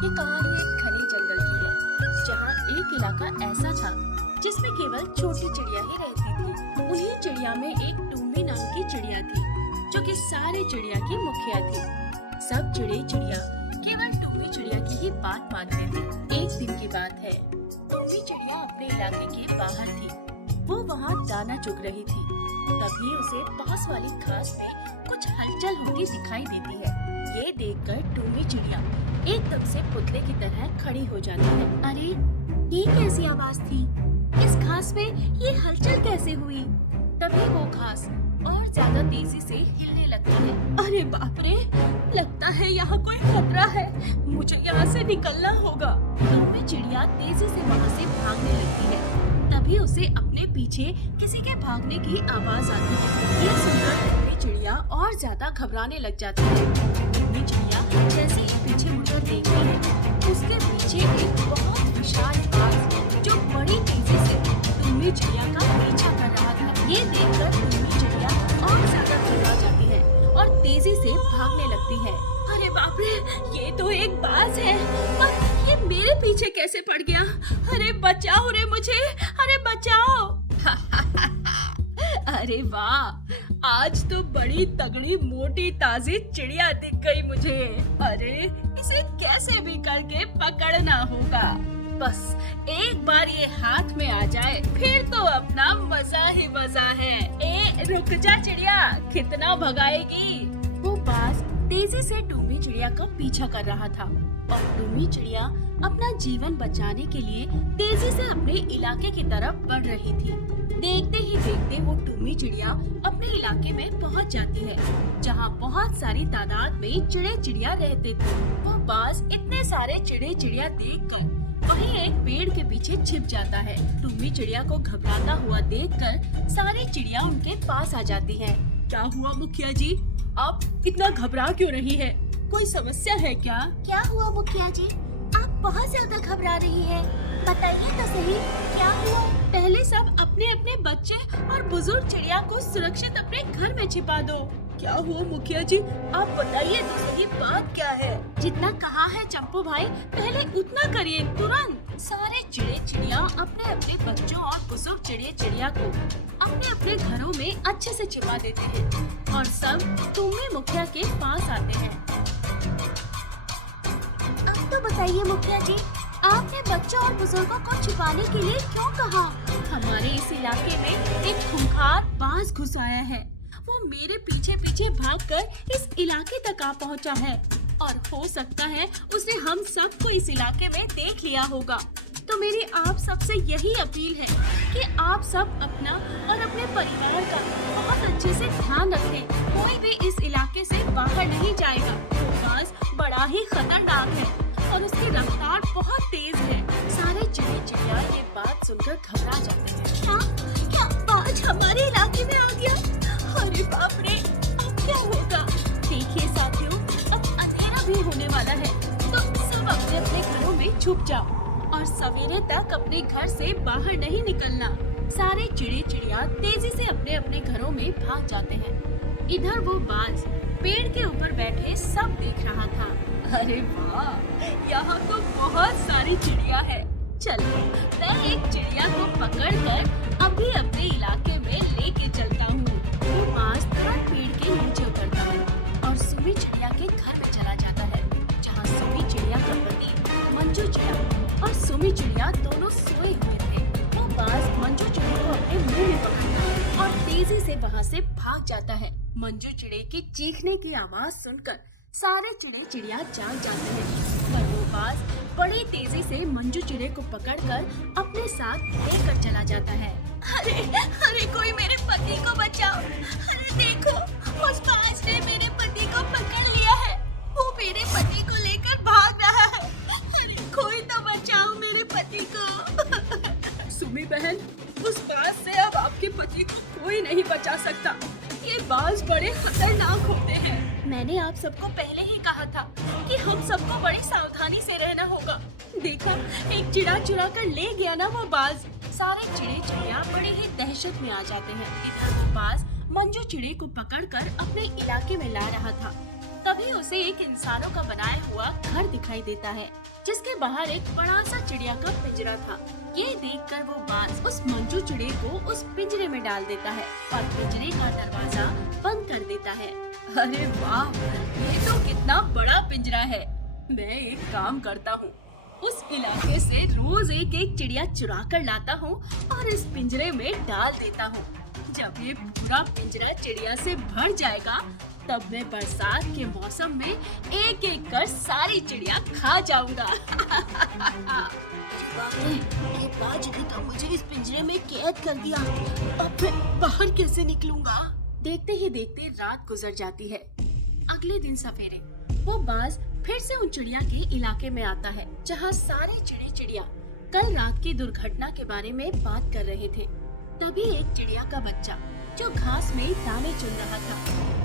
ये कहानी एक घने जंगल की है, जहाँ एक इलाका ऐसा था जिसमें केवल छोटी चिड़िया ही रहती थी। उन्हीं चिड़िया में एक टुम्मी नाम की चिड़िया थी, जो कि सारे चिड़िया की मुखिया थी। सब चिड़िया केवल टुम्मी चिड़िया की ही बात मानते थे। एक दिन की बात है, टुम्मी चिड़िया अपने इलाके के बाहर थी। वो वहाँ दाना चुग रही थी। तभी उसे पास वाली घास में कुछ हलचल होती दिखाई देती है। ये देखकर टुम्मी चिड़िया एकदम से पुतले की तरह खड़ी हो जाती है। अरे, ये कैसी आवाज थी? इस घास में ये हलचल कैसे हुई? तभी वो घास और ज्यादा तेजी से हिलने लगती है। अरे बाप रे, लगता है यहाँ कोई खतरा है। मुझे यहाँ से निकलना होगा। टुम्मी चिड़िया तेजी से वहाँ से भागने लगती है। तभी उसे अपने पीछे किसी के भागने की आवाज आती है। ये सुनकर टुम्मी चिड़िया और ज्यादा घबराने लग जाती है। टुम्मी चिड़िया जैसे ही पीछे मुड़कर देखती है, उसके पीछे एक बहुत विशाल बाज जो बड़ी तेजी से टुम्मी चिड़िया का पीछा कर रहा था। ये देखकर टुम्मी चिड़िया और ज्यादा घबरा जाती है और तेजी से भागने लगती है। अरे बाप रे, ये तो एक बाज है, पर ये मेरे पीछे कैसे पड़ गया? अरे बचाओ रे मुझे, अरे बचाओ। अरे वाह, आज तो बड़ी तगड़ी मोटी ताजी चिड़िया दिख गई मुझे। अरे इसे कैसे भी करके पकड़ना होगा। बस एक बार ये हाथ में आ जाए, फिर तो अपना मजा ही मजा है। ए रुक जा चिड़िया, कितना भगाएगी? वो बाज तेजी से टुम्मी चिड़िया का पीछा कर रहा था और टुम्मी चिड़िया अपना जीवन बचाने के लिए तेजी से अपने इलाके की तरफ बढ़ रही थी। देखते ही देखते वो टुम्मी चिड़िया अपने इलाके में पहुंच जाती है, जहां बहुत सारी तादाद में चिड़े चिड़िया रहते थे। वो बाज इतने सारे चिड़े चिड़िया देखकर वहीं एक पेड़ के पीछे छिप जाता है। टुम्मी चिड़िया को घबराता हुआ देखकर सारी चिड़िया उनके पास आ जाती है। क्या हुआ मुखिया जी, आप इतना घबरा क्यों रही है? कोई समस्या है क्या? क्या हुआ मुखिया जी, आप बहुत ज्यादा घबरा रही है। बताइए तो सही, क्या हुआ? पहले सब अपने अपने बच्चे और बुजुर्ग चिड़िया को सुरक्षित अपने घर में छिपा दो। क्या हुआ मुखिया जी, आप बताइए तो सही, बात क्या है? जितना कहा है चंपू भाई, पहले उतना करिए तुरंत। सारे चिड़े चिड़िया अपने अपने बच्चों और बुजुर्ग चिड़िया चिड़िया को अपने अपने घरों में अच्छे से छिपा देते हैं और सब टुम्मी मुखिया के पास आते हैं। अब तो बताइए मुखिया जी, आपने बच्चों और बुजुर्गों को छिपाने के लिए क्यों कहा? हमारे इस इलाके में एक खूंखार बाज घुस आया है। वो मेरे पीछे पीछे भागकर इस इलाके तक आ पहुंचा है और हो सकता है उसने हम सबको इस इलाके में देख लिया होगा। तो मेरी आप सबसे यही अपील है कि आप सब अपना और अपने परिवार का बहुत अच्छे से ध्यान रखें। कोई भी इस इलाके से बाहर नहीं जाएगा। वो बाज बड़ा ही खतरनाक है और उसकी रफ्तार बहुत तेज है। सारे चिड़े चिड़िया ये बात सुनकर घबरा जाते हैं। क्या बाज हमारे इलाके में आ गया? अरे बाप रे, अब क्या होगा? देखिए साथियों, अब अंधेरा भी होने वाला है, तो सब अपने अपने घरों में छुप जाओ और सवेरे तक अपने घर से बाहर नहीं निकलना। सारे चिड़े चिड़िया तेजी से अपने अपने घरों में भाग जाते हैं। इधर वो बाज पेड़ के ऊपर बैठे सब देख रहा था। अरे वाह, यहाँ तो बहुत सारी चिड़िया है। चलो, मैं एक चिड़िया को पकड़कर अभी अपने इलाके में लेके चलता हूँ। वो बाज तुरंत पेड़ के नीचे उतरता है और सुमी चिड़िया के घर में चला जाता है, जहाँ सुमी चिड़िया का पति मंजू चिड़िया और सुमी चिड़िया दोनों सोए हुए थे। वो बाज मंजू चिड़िया को अपने मुंह में पकड़ता है और तेजी से वहाँ से भाग जाता है। मंजू चिड़िया की चीखने की आवाज सुनकर सारे चिड़े चिड़िया जाग जाते हैं, पर वो बाज बड़ी तेजी से मंजू चिड़े को पकड़कर अपने साथ लेकर चला जाता है। अरे अरे, कोई मेरे पति को बचाओ। अरे देखो, उस बाज ने मेरे पति को पकड़ लिया है। वो मेरे पति को लेकर भाग रहा है। अरे कोई तो बचाओ मेरे पति को। सुमी बहन, उस बाज से अब आपके पति को कोई नहीं बचा सकता। ये बाज बड़े खतरनाक होते हैं। मैंने आप सबको पहले ही कहा था कि हम सबको बड़ी सावधानी से रहना होगा। देखा, एक चिड़ा चुरा कर ले गया ना वो बाज। सारे चिड़े चिड़िया बड़ी ही दहशत में आ जाते हैं। इधर वो बाज मंजू चिड़े को पकड़कर अपने इलाके में ला रहा था। तभी उसे एक इंसानों का बनाया हुआ घर दिखाई देता है, जिसके बाहर एक बड़ा सा चिड़िया का पिंजरा था। ये देखकर वो बाज उस मंजू चिड़िया को उस पिंजरे में डाल देता है और पिंजरे का दरवाजा बंद कर देता है। अरे वाह, ये तो कितना बड़ा पिंजरा है। मैं एक काम करता हूँ, उस इलाके से रोज एक एक चिड़िया चुरा कर लाता हूँ और इस पिंजरे में डाल देता हूँ। जब ये पूरा पिंजरा चिड़िया से भर जाएगा, तब मैं बरसात के मौसम में एक एक कर सारी चिड़िया खा जाऊंगा। ये बाज ने तो मुझे इस पिंजरे में कैद कर दिया। अब मैं बाहर कैसे निकलूंगा? देखते ही देखते रात गुजर जाती है। अगले दिन सवेरे वो बाज फिर से उन चिड़िया के इलाके में आता है, जहाँ सारे चिड़िया कल रात की दुर्घटना के बारे में बात कर रहे थे। तभी एक चिड़िया का बच्चा जो घास में दाने चुन रहा था,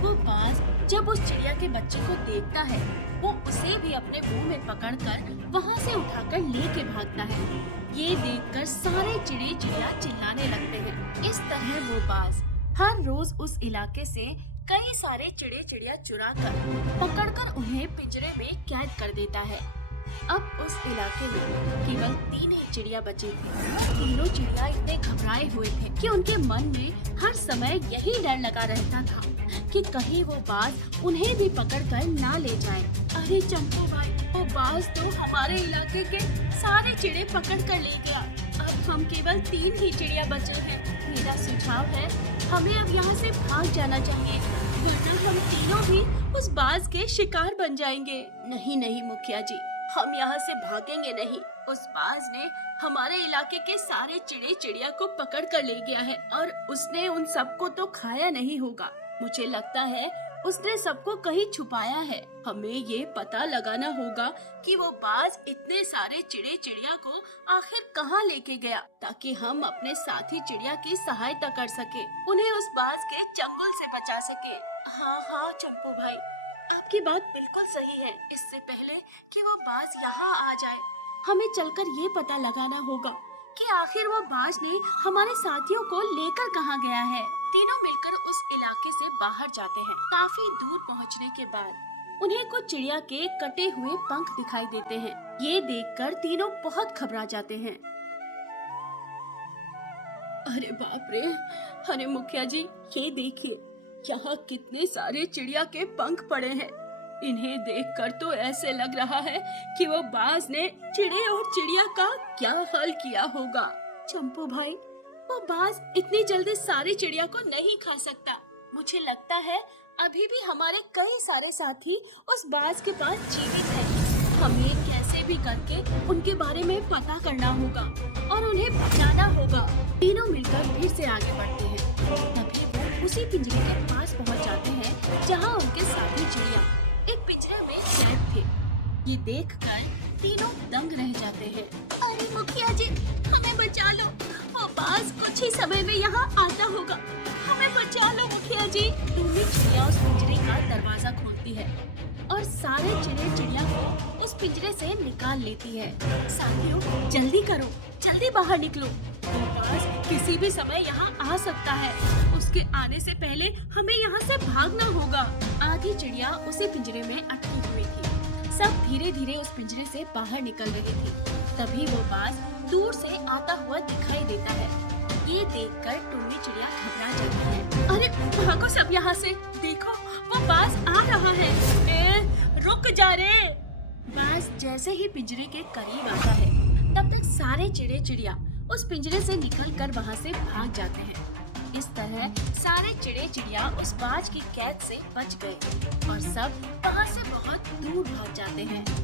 वो बाज जब उस चिड़िया के बच्चे को देखता है, वो उसे भी अपने मुंह में पकड़कर वहाँ से उठाकर लेके भागता है। ये देखकर सारे चिड़िया चिल्लाने लगते हैं। इस तरह वो बाज हर रोज उस इलाके से कई सारे चिड़िया चुरा कर पकड़कर उन्हें पिंजरे में कैद कर देता है। अब उस इलाके में केवल 3 ही चिड़िया बची थी। तीनों चिड़िया इतने घबराए हुए थे कि उनके मन में हर समय यही डर लगा रहता था कि कहीं वो बाज उन्हें भी पकड़कर ना ले जाए। अरे चंपू भाई, वो बाज तो हमारे इलाके के सारे चिड़े पकड़ कर ले गया। अब हम केवल 3 ही चिड़िया बचे हैं। मेरा सुझाव है, हमें अब यहाँ से भाग जाना चाहिए, वरना हम तीनों भी उस बाज के शिकार बन जाएंगे। नहीं नहीं मुखिया जी, हम यहाँ से भागेंगे नहीं। उस बाज ने हमारे इलाके के सारे चिड़िया को पकड़ कर ले गया है और उसने उन सबको तो खाया नहीं होगा। मुझे लगता है उसने सबको कहीं छुपाया है। हमें ये पता लगाना होगा कि वो बाज इतने सारे चिड़िया को आखिर कहाँ लेके गया, ताकि हम अपने साथी चिड़िया की सहायता कर सके, उन्हें उस बाज के चंगुल से बचा सके। हाँ हाँ चंपू भाई, आपकी बात बिल्कुल सही है। इससे पहले कि वो बाज यहाँ आ जाए, हमें चलकर ये पता लगाना होगा कि आखिर वो बाज ने हमारे साथियों को लेकर कहाँ गया है। तीनों मिलकर उस इलाके से बाहर जाते हैं। काफी दूर पहुँचने के बाद उन्हें कुछ चिड़िया के कटे हुए पंख दिखाई देते हैं। ये देखकर तीनों बहुत घबरा जाते हैं। अरे बाप रे, अरे मुखिया जी, ये देखिए, यहाँ कितने सारे चिड़िया के पंख पड़े हैं। इन्हें देखकर तो ऐसे लग रहा है कि वो बाज ने चिड़े और चिड़िया का क्या हाल किया होगा। चंपू भाई, वो बाज इतनी जल्दी सारी चिड़िया को नहीं खा सकता। मुझे लगता है अभी भी हमारे कई सारे साथी उस बाज के पास जीवित हैं। हमें कैसे भी करके उनके बारे में पता करना होगा और उन्हें बचाना होगा। तीनों मिलकर फिर से आगे बढ़ते हैं। तभी वो उसी पिंजरे के पास पहुंच जाते हैं जहां उनके साथी चिड़िया एक पिंजरे में कैद थे। ये देखकर तीनों दंग रह जाते हैं। अरे मुखिया जी, हमें बचा लो, वो बाज कुछ ही समय में यहाँ आता होगा, हमें बचा लो मुखिया जी। टूमी चिड़िया उस पिंजरे का दरवाजा खोलती है और सारे चिड़िया को उस पिंजरे से निकाल लेती है। साथियों, जल्दी करो, जल्दी बाहर निकलो, वो बाज किसी भी समय यहाँ आ सकता है। उसके आने से पहले हमें यहाँ से भागना होगा। आधी चिड़िया उसी पिंजरे में अटकी हुई थी। सब धीरे धीरे उस पिंजरे से बाहर निकल रही थी। तभी वो बाज दूर से आता हुआ दिखाई देता है। ये देखकर टूमी चिड़िया घबरा जाती है। अरे भागो सब यहाँ से, देखो वो बाज आ रहा है। रुक जा रे। बाज जैसे ही पिंजरे के करीब आता है, तब तक सारे चिड़िया उस पिंजरे से निकलकर वहाँ से भाग जाते हैं। इस तरह सारे चिड़िया उस बाज की कैद से बच गए और सब वहाँ से बहुत दूर भाग जाते हैं।